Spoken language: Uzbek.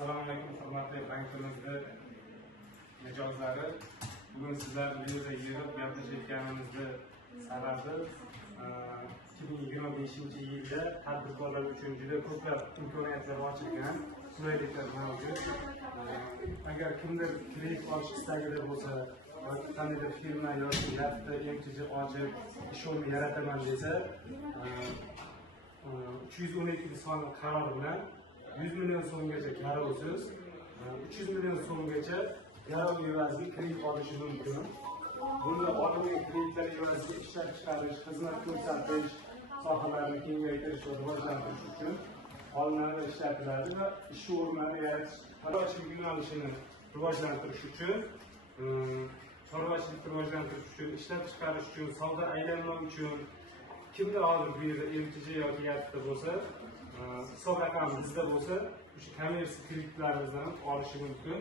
Assalomu alaykum, hurmatli bankimizning mijozlari. Bugun sizlar bilan yig'ib gaplashayotganimizni sababi 2025-yilda tadbirkorlar uchun juda ko'plab imkoniyatlar ochilgan, qulayliklar mavjud. Agar kimdir kredit olish istagida bo'lsa, qandaydir firma yoki yaxta MTJ ochib ish o'rni yarataman desa, 312 sonli qaror bilan 100 million so'mgacha garovsiz, 300 million so'mgacha garov evaziga kredit olishi mumkin. Bunda olingan kreditlar evaziga ishlab chiqarish, xizmat ko'rsatish sohalarini kengaytirish va rivojlantirish uchun olinadi va ishlatiladi va ish o'rnlarini yaratish, chorvachilik yo'nalishini rivojlantirish uchun, ishlab chiqarish uchun, savdo aylanma uchun kimda hozir bu yerda MTJ yoki yaxta bo'lsa, hisob raqami bizda bo'lsa, o'sha kommersiya kreditlarimizdan olishi mumkin.